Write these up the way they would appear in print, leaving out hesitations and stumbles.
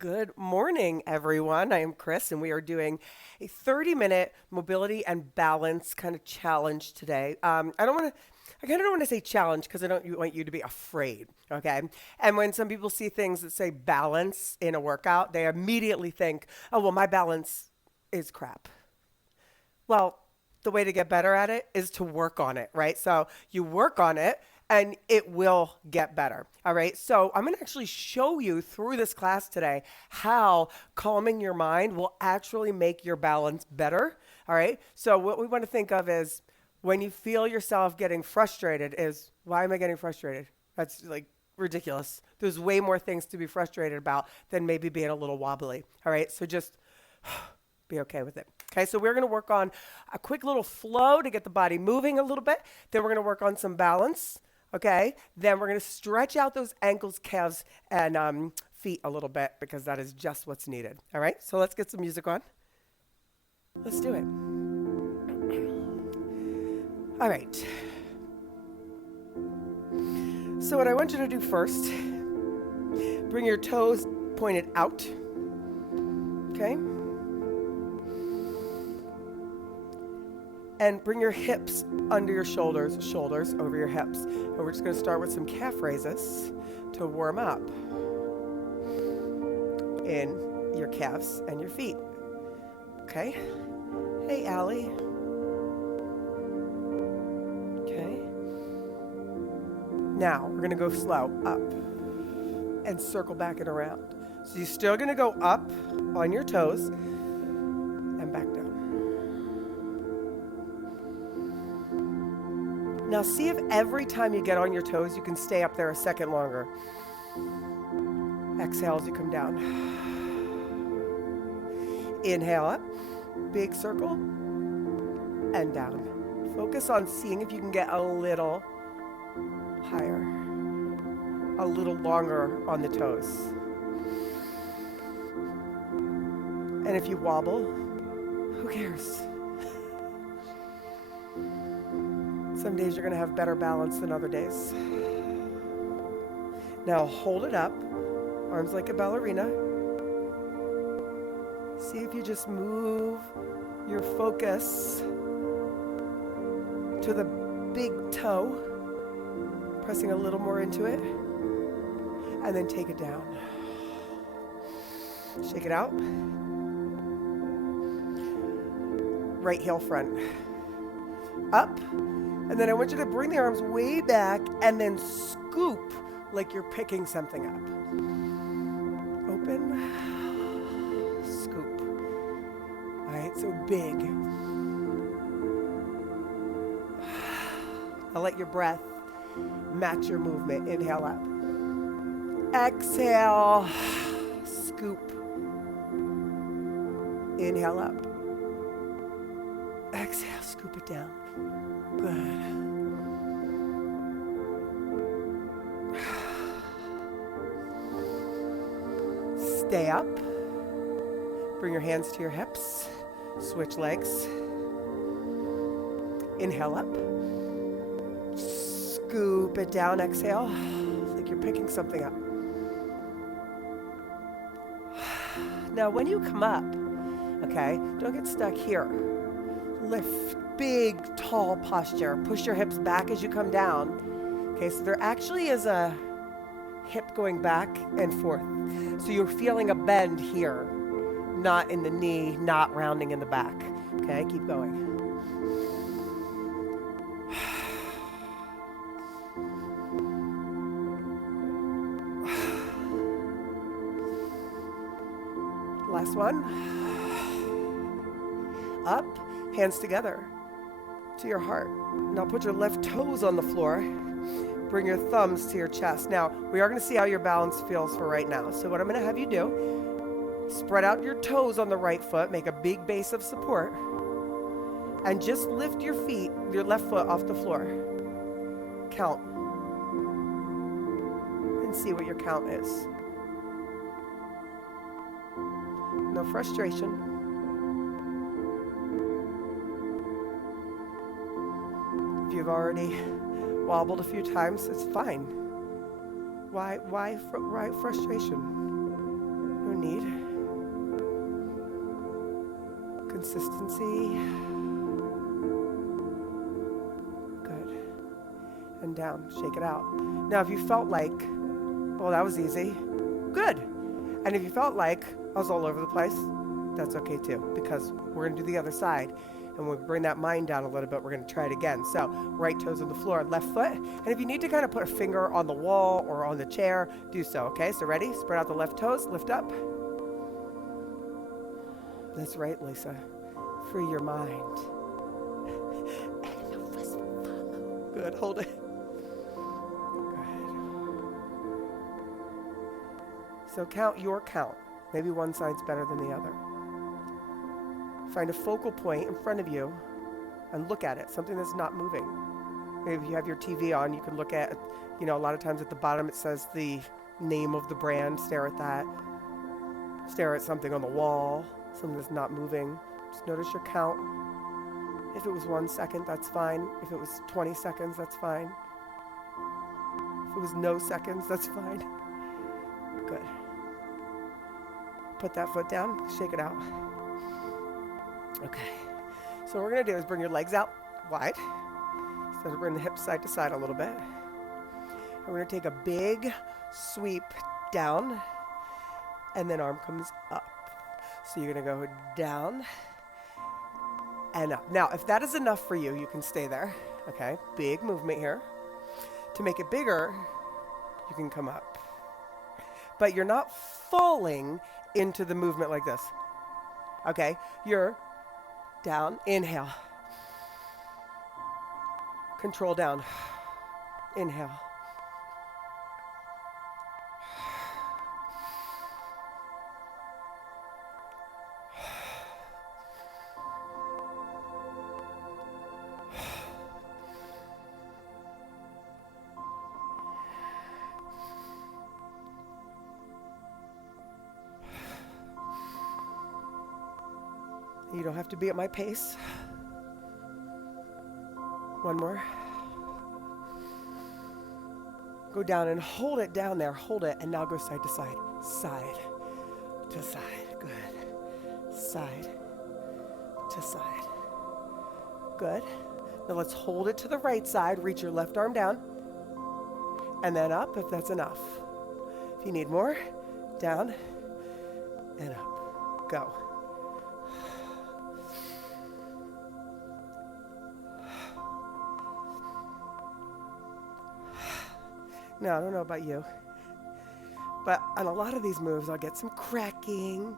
Good morning, everyone. I am Chris, and we are doing a 30-minute mobility and balance kind of challenge today. I kind of don't want to say challenge because I don't want you to be afraid, okay? And when some people see things that say balance in a workout, they immediately think, oh, well, my balance is crap. Well, the way to get better at it is to work on it, right? So you work on it and it will get better. All right. So I'm going to actually show you through this class today how calming your mind will actually make your balance better. All right. So what we want to think of is when you feel yourself getting frustrated is, why am I getting frustrated? That's like ridiculous. There's way more things to be frustrated about than maybe being a little wobbly. All right. So just be okay with it. Okay, so we're going to work on a quick little flow to get the body moving a little bit. Then we're going to work on some balance. Okay, then we're going to stretch out those ankles, calves, and feet a little bit because that is just what's needed. All right, so let's get some music on. Let's do it. All right. So what I want you to do first, bring your toes pointed out. Okay. And bring your hips under your shoulders over your hips. And we're just going to start with some calf raises to warm up in your calves and your feet. Okay? Hey, Allie. Okay. Now, we're going to go slow up and circle back and around. So you're still going to go up on your toes and back down. Now see if every time you get on your toes, you can stay up there a second longer. Exhale as you come down. Inhale up, big circle, and down. Focus on seeing if you can get a little higher, a little longer on the toes. And if you wobble, who cares? Some days you're going to have better balance than other days. Now hold it up, arms like a ballerina. See if you just move your focus to the big toe, pressing a little more into it, and then take it down. Shake it out. Right heel front. Up. And then I want you to bring the arms way back and then scoop like you're picking something up. Open, scoop. All right, so big. Now let your breath match your movement. Inhale up. Exhale, scoop. Inhale up. Exhale, scoop it down. Good. Stay up. Bring your hands to your hips. Switch legs. Inhale up. Scoop it down. Exhale. Like you're picking something up. Now, when you come up, okay, don't get stuck here. Lift. Big, tall posture. Push your hips back as you come down. Okay, so there actually is a hip going back and forth. So you're feeling a bend here, not in the knee, not rounding in the back. Okay, keep going. Last one. Up, hands together to your heart. Now put your left toes on the floor. Bring your thumbs to your chest. Now, we are going to see how your balance feels for right now. So what I'm going to have you do, spread out your toes on the right foot, make a big base of support, and just lift your feet, your left foot off the floor. Count. And see what your count is. No frustration. If you've already wobbled a few times, it's fine. Why frustration? No need. Consistency. Good. And down. Shake it out. Now, if you felt like, well, that was easy, good. And if you felt like I was all over the place, that's okay too, because we're going to do the other side. And when we bring that mind down a little bit, we're going to try it again. So right toes on the floor, left foot. And if you need to kind of put a finger on the wall or on the chair, do so, okay? So ready? Spread out the left toes, lift up. That's right, Lisa. Free your mind. Good, hold it. So count your count. Maybe one side's better than the other. Find a focal point in front of you and look at it, something that's not moving. Maybe if you have your TV on, you can look at, a lot of times at the bottom it says the name of the brand. Stare at that. Stare at something on the wall, something that's not moving. Just notice your count. If it was 1 second, that's fine. If it was 20 seconds, that's fine. If it was no seconds, that's fine. Good. Put that foot down, shake it out. Okay. So what we're going to do is bring your legs out wide. So bring the hips side to side a little bit. And we're going to take a big sweep down, and then arm comes up. So you're going to go down and up. Now, if that is enough for you, you can stay there. Okay. Big movement here. To make it bigger, you can come up. But you're not falling into the movement like this. Okay? You're down, inhale. Control down. Inhale. You don't have to be at my pace. One more. Go down and hold it down there. Hold it, and now go side to side. Side to side. Good. Side to side. Good. Now let's hold it to the right side. Reach your left arm down. And then up if that's enough. If you need more, down and up. Go. Now, I don't know about you, but on a lot of these moves, I'll get some cracking,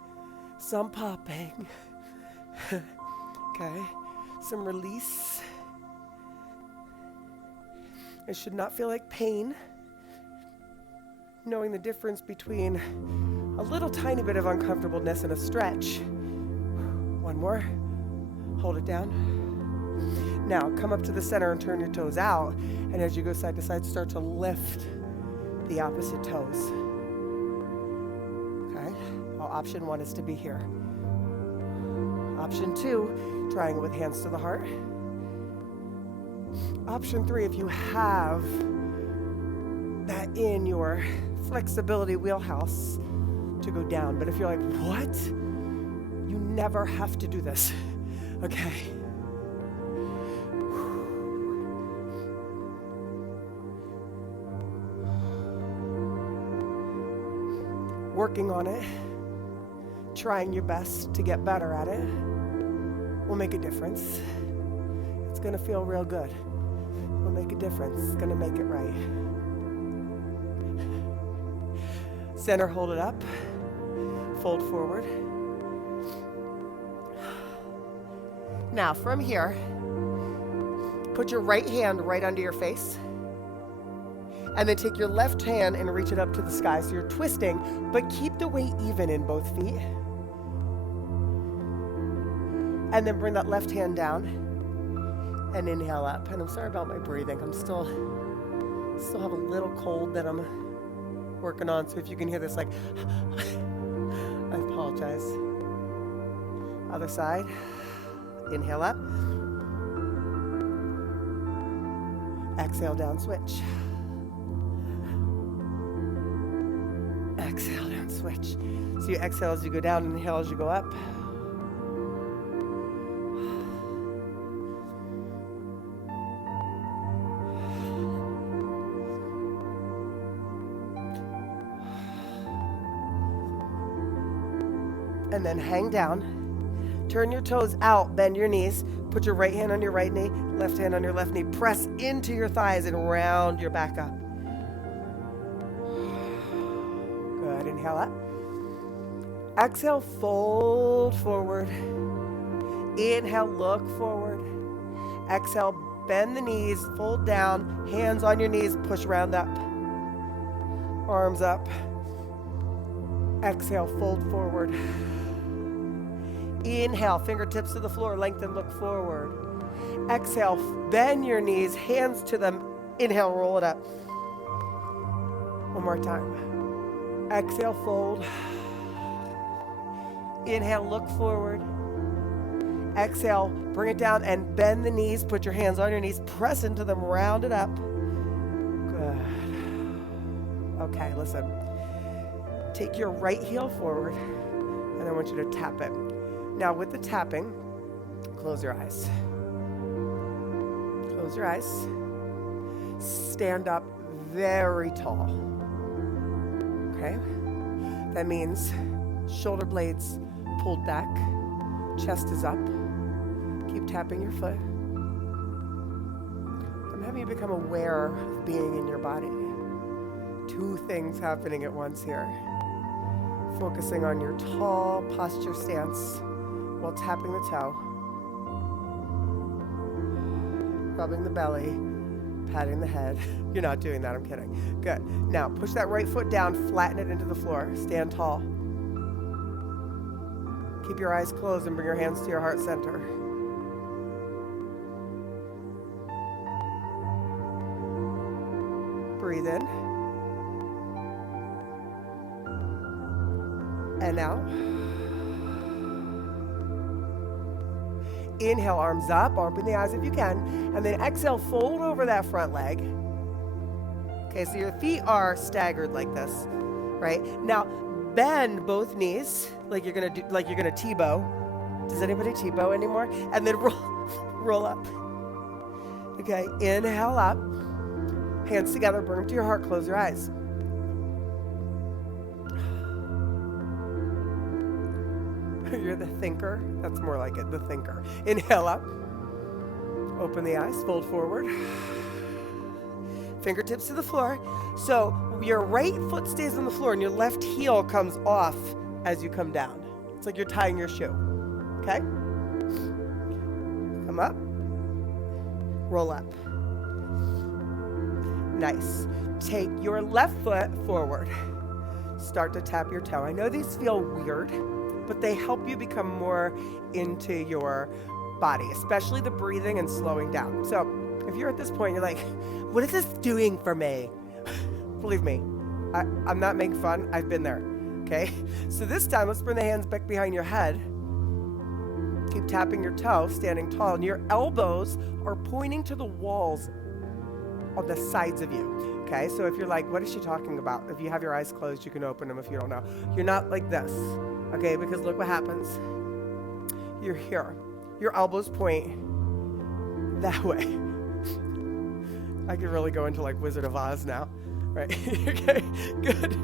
some popping, okay, some release. It should not feel like pain. Knowing the difference between a little tiny bit of uncomfortableness and a stretch. One more. Hold it down. Now, come up to the center and turn your toes out. And as you go side to side, start to lift the opposite toes. Okay? Well, option 1 is to be here. Option 2, trying it with hands to the heart. Option 3, if you have that in your flexibility wheelhouse, to go down. But if you're like, what? You never have to do this. Okay? Working on it, trying your best to get better at it will make a difference. It's going to feel real good. It'll make a difference. It's going to make it right. Center, hold it up. Fold forward. Now, from here, put your right hand right under your face. And then take your left hand and reach it up to the sky. So you're twisting, but keep the weight even in both feet. And then bring that left hand down and inhale up. And I'm sorry about my breathing. I'm still have a little cold that I'm working on. So if you can hear this, like, I apologize. Other side. Inhale up. Exhale down, switch. Exhale down. and switch. So you exhale as you go down, inhale as you go up. And then hang down. Turn your toes out, bend your knees. Put your right hand on your right knee, left hand on your left knee. Press into your thighs and round your back up. Good, inhale up. Exhale, fold forward. Inhale, look forward. Exhale, bend the knees, fold down, hands on your knees, push round up. Arms up. Exhale, fold forward. Inhale, fingertips to the floor, lengthen, look forward. Exhale, bend your knees, hands to them. Inhale, roll it up. One more time. Exhale, fold. Inhale, look forward. Exhale, bring it down and bend the knees. Put your hands on your knees, press into them, round it up. Good. Okay, listen. Take your right heel forward, and I want you to tap it. Now with the tapping, close your eyes. Close your eyes. Stand up very tall. Okay? That means shoulder blades pulled back, chest is up. Keep tapping your foot. I'm having you become aware of being in your body. Two things happening at once here. Focusing on your tall posture stance while tapping the toe, rubbing the belly, patting the head. You're not doing that, I'm kidding. Good. Now, push that right foot down, flatten it into the floor. Stand tall. Keep your eyes closed and bring your hands to your heart center. Breathe in. And out. Inhale, arms up, open the eyes if you can, and then exhale, fold over that front leg. Okay, so your feet are staggered like this, right? Now, bend both knees like you're gonna T-bow. Does anybody T-bow anymore? And then roll up. Okay, inhale up, hands together, bring them to your heart, close your eyes. You're the thinker. That's more like it, the thinker. Inhale up. Open the eyes, fold forward. Fingertips to the floor. So your right foot stays on the floor and your left heel comes off as you come down. It's like you're tying your shoe. Okay? Come up. Roll up. Nice. Take your left foot forward. Start to tap your toe. I know these feel weird, but they help you become more into your body, especially the breathing and slowing down. So if you're at this point, you're like, what is this doing for me? Believe me, I'm not making fun. I've been there, okay? So this time, let's bring the hands back behind your head. Keep tapping your toe, standing tall, and your elbows are pointing to the walls on the sides of you, okay? So if you're like, what is she talking about? If you have your eyes closed, you can open them if you don't know. You're not like this. Okay, because look what happens. You're here. Your elbows point that way. I could really go into like Wizard of Oz now, right? Okay, good.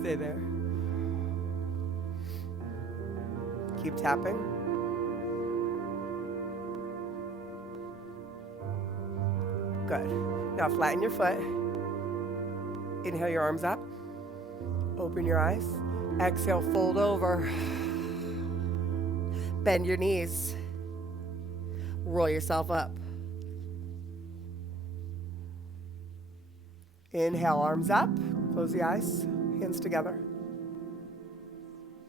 Stay there. Keep tapping. Good. Now flatten your foot. Inhale your arms up. Open your eyes. Exhale, fold over. Bend your knees. Roll yourself up. Inhale, arms up. Close the eyes. Hands together.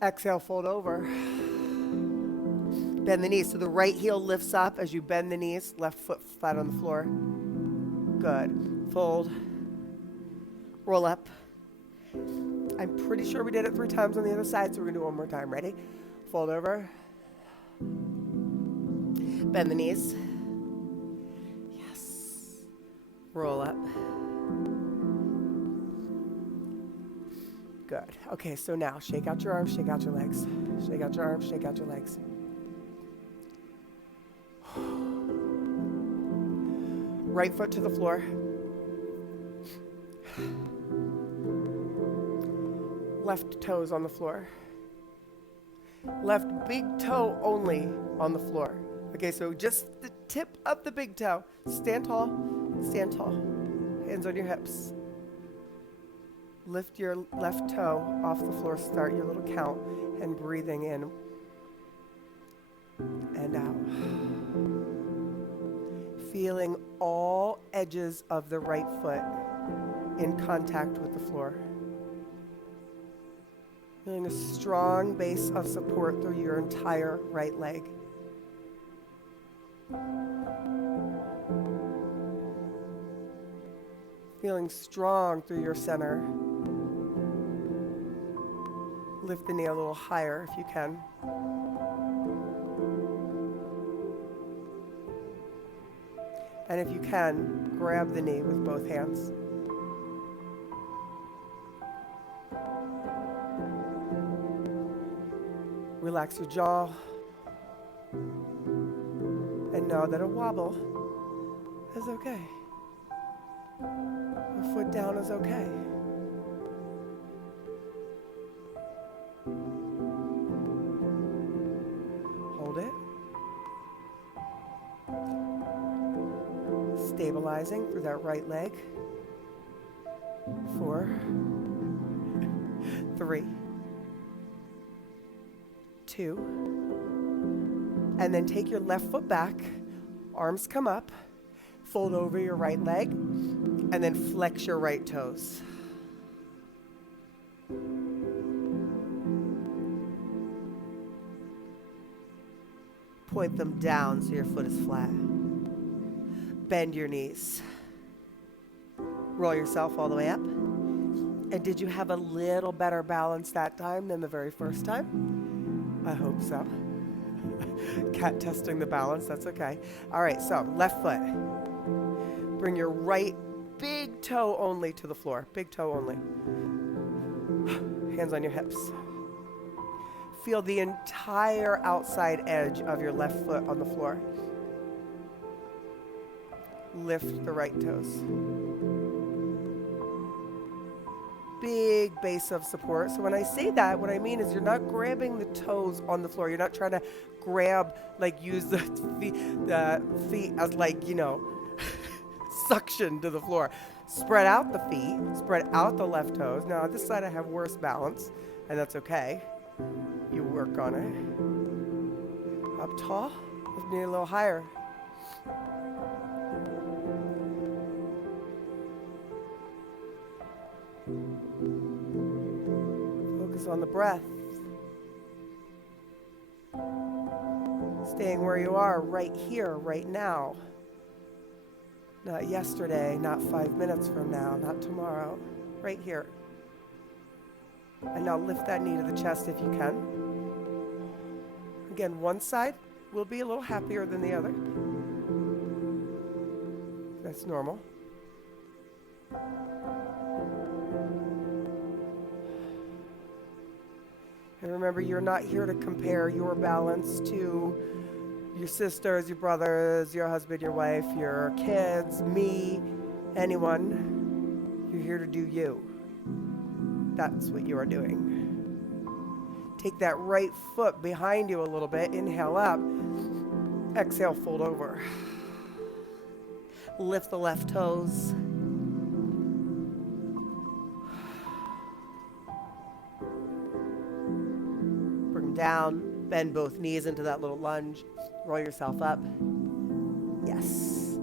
Exhale, fold over. Bend the knees. So the right heel lifts up as you bend the knees. Left foot flat on the floor. Good. Fold. Roll up. I'm pretty sure we did it 3 times on the other side, so we're going to do it one more time. Ready? Fold over. Bend the knees. Yes. Roll up. Good. Okay, so now shake out your arms, shake out your legs. Shake out your arms, shake out your legs. Right foot to the floor. Left toes on the floor. Left big toe only on the floor. Okay, so just the tip of the big toe. Stand tall, stand tall. Hands on your hips. Lift your left toe off the floor, start your little count, and breathing in and out. Feeling all edges of the right foot in contact with the floor. Feeling a strong base of support through your entire right leg. Feeling strong through your center. Lift the knee a little higher if you can. And if you can, grab the knee with both hands. Relax your jaw. And know that a wobble is okay. A foot down is okay. Hold it. Stabilizing through that right leg. 4, 3, 2, and then take your left foot back, arms come up, fold over your right leg, and then flex your right toes. Point them down so your foot is flat. Bend your knees. Roll yourself all the way up. And did you have a little better balance that time than the very first time? I hope so. Cat testing the balance, that's okay. All right, so left foot. Bring your right big toe only to the floor. Big toe only. Hands on your hips. Feel the entire outside edge of your left foot on the floor. Lift the right toes. Big base of support. So when I say that, what I mean is you're not grabbing the toes on the floor. You're not trying to grab, like use the feet as like, suction to the floor. Spread out the feet, spread out the left toes. Now on this side I have worse balance, and that's okay. You work on it. Up tall, lift me a little higher. Focus on the breath. Staying where you are right here, right now. Not yesterday, not 5 minutes from now, not tomorrow. Right here. And now lift that knee to the chest if you can. Again, one side will be a little happier than the other. That's normal. And remember, you're not here to compare your balance to your sisters, your brothers, your husband, your wife, your kids, me, anyone. You're here to do you. That's what you are doing. Take that right foot behind you a little bit. Inhale up. Exhale, fold over. Lift the left toes. Bring them down. Bend both knees into that little lunge. Roll yourself up. Yes.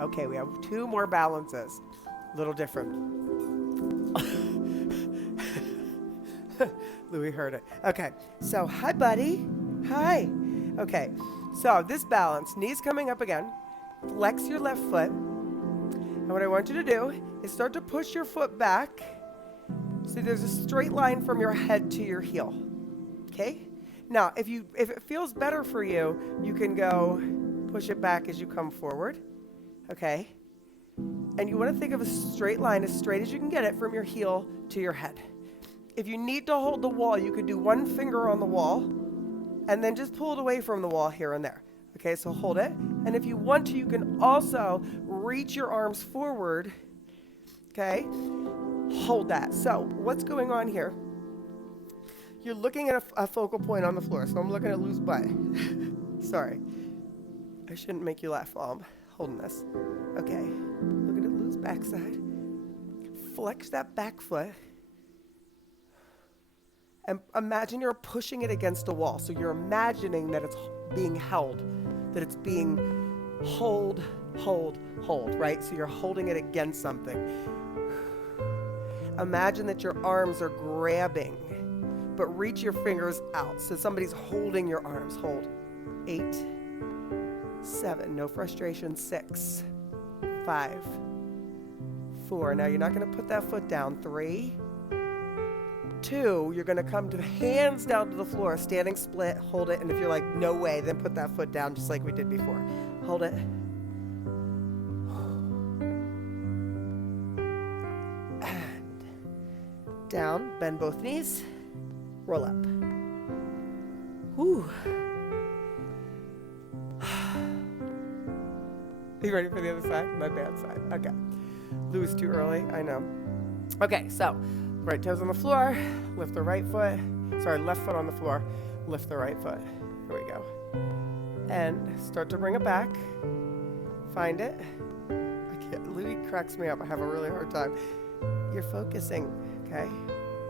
Okay, we have 2 more balances. A little different. Louis heard it. Okay, so hi, buddy. Hi. Okay, so this balance, knees coming up again. Flex your left foot. And what I want you to do is start to push your foot back so there's a straight line from your head to your heel. Okay? Now, if it feels better for you, you can go push it back as you come forward. Okay? And you want to think of a straight line, as straight as you can get it from your heel to your head. If you need to hold the wall, you could do one finger on the wall and then just pull it away from the wall here and there. Okay, so hold it. And if you want to, you can also reach your arms forward. Okay, hold that. So what's going on here? You're looking at a focal point on the floor. So I'm looking at loose butt. Sorry. I shouldn't make you laugh while I'm holding this. Okay, looking at loose backside. Flex that back foot. And imagine you're pushing it against a wall. So you're imagining that it's being held, that it's being hold, right? So you're holding it against something. Imagine that your arms are grabbing, but reach your fingers out. So somebody's holding your arms. Hold. 8, 7, no frustration. 6, 5, 4. Now you're not going to put that foot down. 3, 2, you're going to come to hands down to the floor, standing split, hold it, and if you're like, no way, then put that foot down just like we did before. Hold it. And down, bend both knees, roll up. Whew. Are you ready for the other side? My bad side. Okay. Lose too early, I know. Okay, so right toes on the floor, lift the right foot. Sorry, left foot on the floor, lift the right foot. Here we go. And start to bring it back. Find it. Louis cracks me up. I have a really hard time. You're focusing, okay?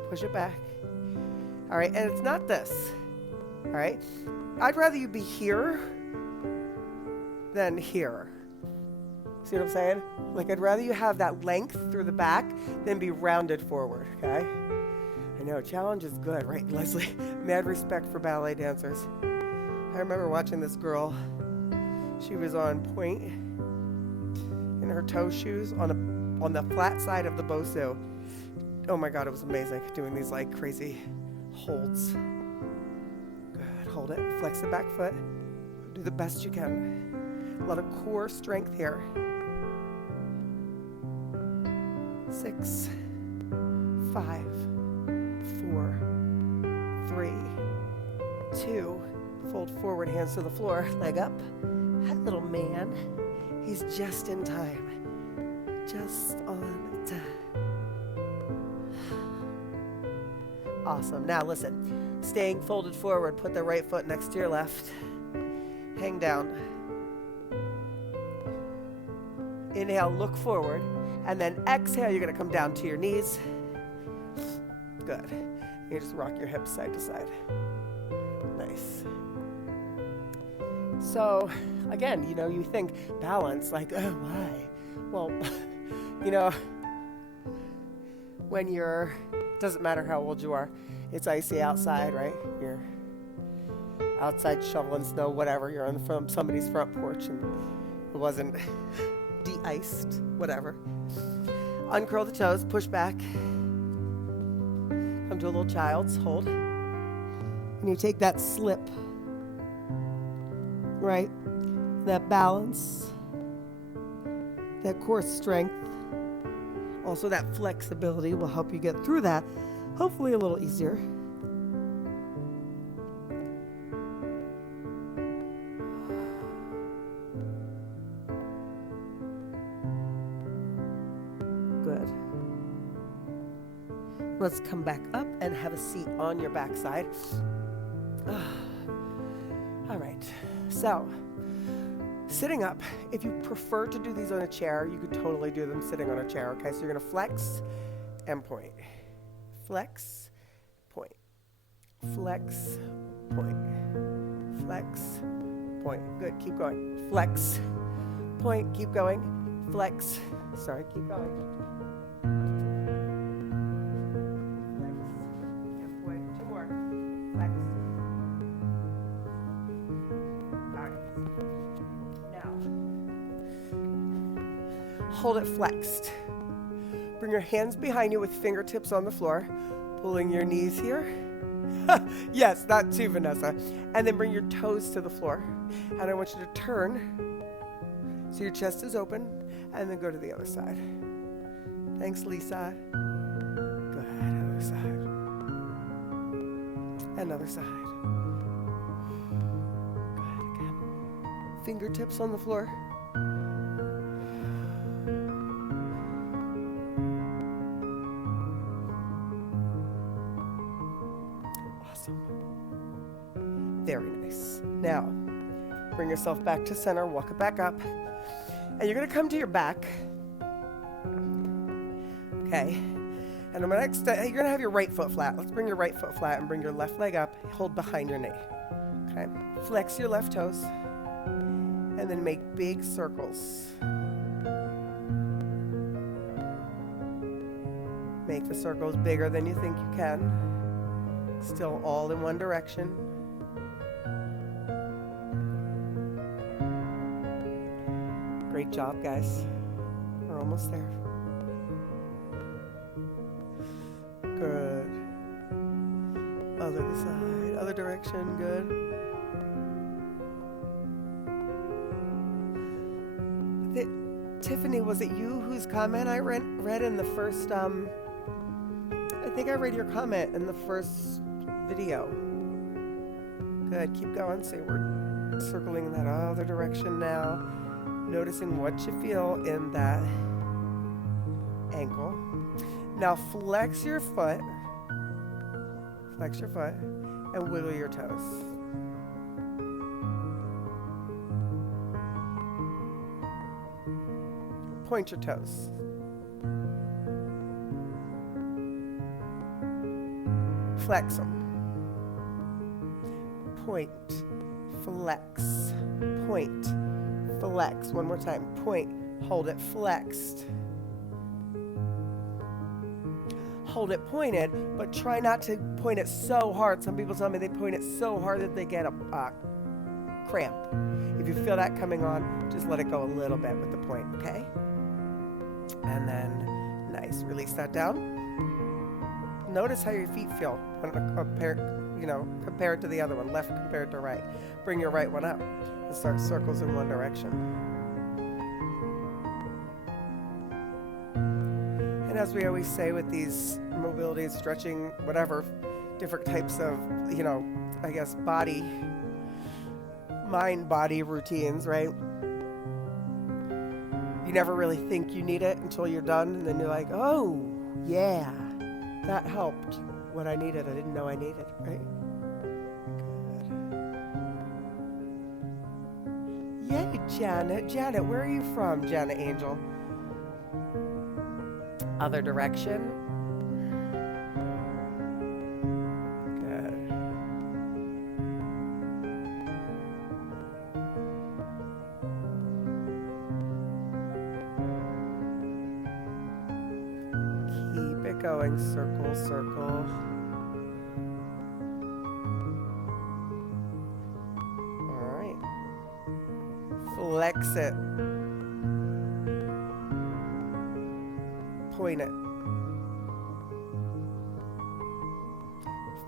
Push it back. All right, and it's not this. All right? I'd rather you be here than here. See what I'm saying? Like, I'd rather you have that length through the back than be rounded forward, okay? I know, challenge is good, right, Leslie? Mad respect for ballet dancers. I remember watching this girl. She was on point in her toe shoes on the flat side of the Bosu. Oh my God, it was amazing, doing these like crazy holds. Good, hold it, flex the back foot. Do the best you can. A lot of core strength here. 6, 5, 4, 3, 2. Fold forward, hands to the floor, leg up. That little man, he's just in time. Just on time. Awesome. Now listen, staying folded forward, put the right foot next to your left. Hang down. Inhale, look forward. And then exhale, you're going to come down to your knees. Good. You just rock your hips side to side. Nice. So, again, you think balance, like, oh, why? Well, when doesn't matter how old you are, it's icy outside, right? You're outside shoveling snow, whatever. You're on somebody's front porch and it wasn't de-iced, whatever. Uncurl the toes, push back. Come to a little child's hold. And you take that slip, right? That balance, that core strength, also that flexibility will help you get through that, hopefully a little easier. Good. Let's come back up and have a seat on your backside. All right, so sitting up, if you prefer to do these on a chair, you could totally do them sitting on a chair, okay? So you're gonna flex and point. Flex, point. Flex, point. Flex, point. Good, keep going. Flex, point, keep going. Flex, sorry, keep going. Flex, and point, 2 more. Flex. All right. Now, hold it flexed. Bring your hands behind you with fingertips on the floor, pulling your knees here. Yes, that too, Vanessa. And then bring your toes to the floor. And I want you to turn so your chest is open, and then go to the other side. Thanks, Lisa. Good, other side. Another side. Good, again. Fingertips on the floor. Awesome. Very nice. Now, bring yourself back to center, walk it back up. And you're gonna come to your back. Okay. And you're gonna have your right foot flat. Let's bring your right foot flat and bring your left leg up. Hold behind your knee. Okay. Flex your left toes. And then make big circles. Make the circles bigger than you think you can. Still all in one direction. Great job, guys. We're almost there. Good. Other side, other direction, good. Tiffany, was it you whose comment I read in the first, I think I read your comment in the first video. Good, keep going. So we're circling in that other direction now. Noticing what you feel in that ankle. Now flex your foot, and wiggle your toes. Point your toes. Flex them. Point, flex, point, flex. One more time. Point, hold it flexed. Hold it pointed, but try not to point it so hard. Some people tell me they point it so hard that they get a cramp. If you feel that coming on, just let it go a little bit with the point, okay? And then, nice, release that down. Notice how your feet feel compared to the other one, left compared to right. Bring your right one up and start circles in one direction. And as we always say with these mobility, stretching, whatever, different types of, I guess, mind-body routines, right? You never really think you need it until you're done, and then you're like, oh, yeah, that helped what I needed. I didn't know I needed, right? Good. Yay, Janet. Janet, where are you from, Janet Angel? Other direction. Good. Keep it going. Circle, circle. All right. Flex it. Point it.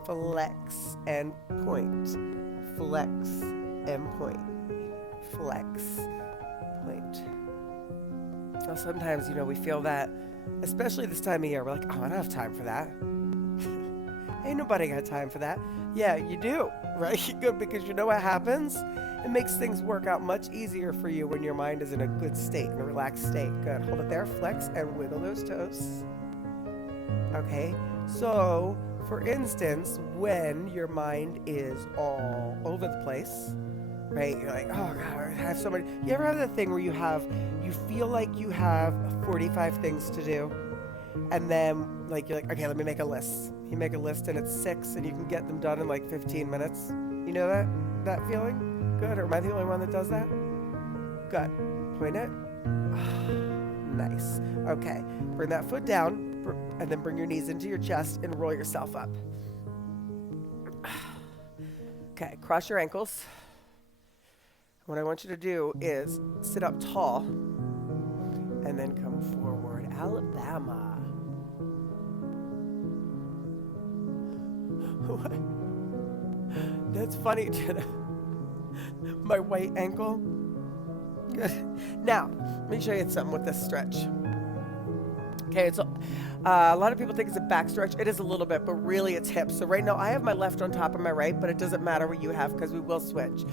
Flex and point. Flex and point. Flex, point. Now sometimes, we feel that, especially this time of year, we're like, oh, I don't have time for that. Ain't nobody got time for that. Yeah, you do, right? Good, because you know what happens? It makes things work out much easier for you when your mind is in a good state, in a relaxed state. Good. Hold it there, flex, and wiggle those toes. Okay, so for instance, when your mind is all over the place, right? You're like, oh God, I have so many. You ever have that thing where you feel like you have 45 things to do, and then you're like, okay, let me make a list. You make a list and it's 6, and you can get them done in like 15 minutes. You know that feeling? Good. Or am I the only one that does that? Good. Point it. Nice. Okay. Bring that foot down. And then bring your knees into your chest and roll yourself up. Okay, cross your ankles. What I want you to do is sit up tall and then come forward. Alabama. What? That's funny, Jenna. My white ankle. Good. Now, let me show you something with this stretch. Okay, A lot of people think it's a back stretch. It is a little bit, but really it's hips. So right now I have my left on top of my right, but it doesn't matter what you have because we will switch.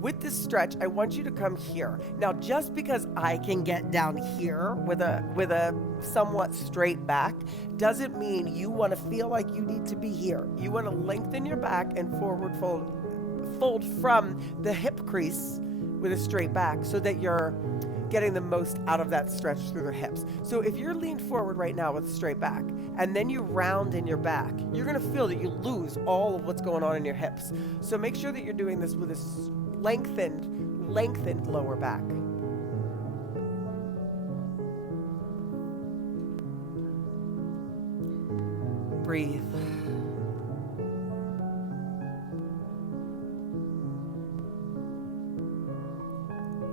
With this stretch, I want you to come here. Now, just because I can get down here with a somewhat straight back doesn't mean you want to feel like you need to be here. You want to lengthen your back and forward fold from the hip crease with a straight back so that you're getting the most out of that stretch through the hips. So if you're leaned forward right now with a straight back and then you round in your back, you're going to feel that you lose all of what's going on in your hips. So make sure that you're doing this with a lengthened lower back. Breathe.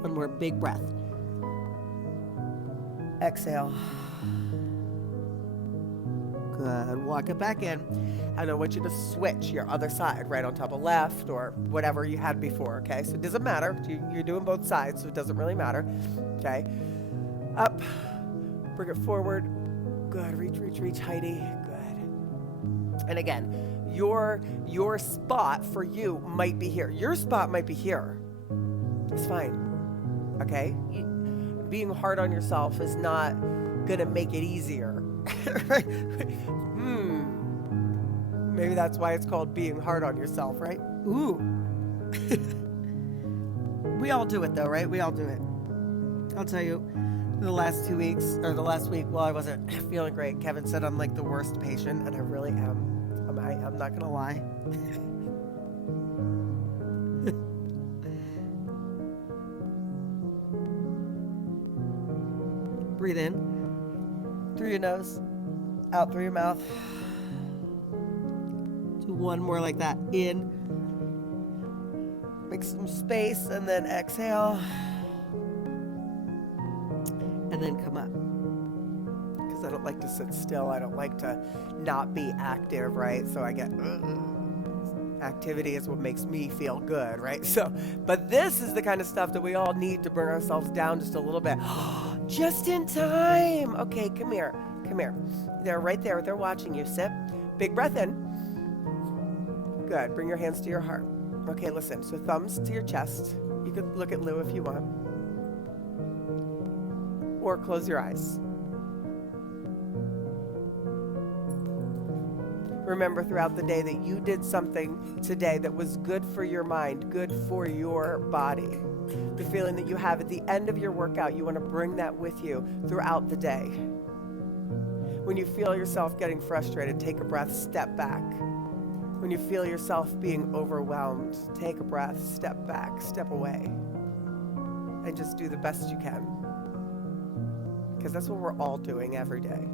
One more big breath. Exhale. Good. Walk it back in. And I want you to switch your other side, right on top of left or whatever you had before, okay? So it doesn't matter. You're doing both sides, so it doesn't really matter, okay? Up. Bring it forward. Good. Reach, Heidi. Good. And again, your spot for you might be here. Your spot might be here. It's fine, okay? Being hard on yourself is not going to make it easier. Maybe that's why it's called being hard on yourself, right? Ooh. We all do it though, right? We all do it. I'll tell you, the last 2 weeks, or the last week, while I wasn't feeling great, Kevin said I'm like the worst patient, and I really am. I'm not going to lie. Breathe in through your nose, out through your mouth. Do one more like that. In. Make some space and then exhale. And then come up. Because I don't like to sit still. I don't like to not be active, right? So I get activity is what makes me feel good, right? So, but this is the kind of stuff that we all need to bring ourselves down just a little bit. Just in time. Okay, come here. They're right there. They're watching you. Sit. Big breath in. Good. Bring your hands to your heart. Okay, listen. So thumbs to your chest. You could look at Lou if you want. Or close your eyes. Remember throughout the day that you did something today that was good for your mind, good for your body. The feeling that you have at the end of your workout, you want to bring that with you throughout the day. When you feel yourself getting frustrated, take a breath, step back. When you feel yourself being overwhelmed, take a breath, step back, step away, and just do the best you can. Because that's what we're all doing every day.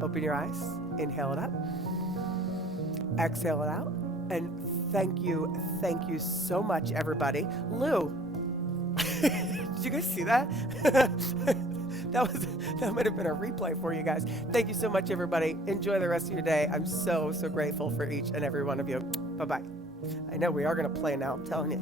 Open your eyes, inhale it up, exhale it out, and thank you so much, everybody. Lou, did you guys see that? That might have been a replay for you guys. Thank you so much, everybody. Enjoy the rest of your day. I'm so grateful for each and every one of you. Bye-bye. I know we are going to play now, I'm telling you.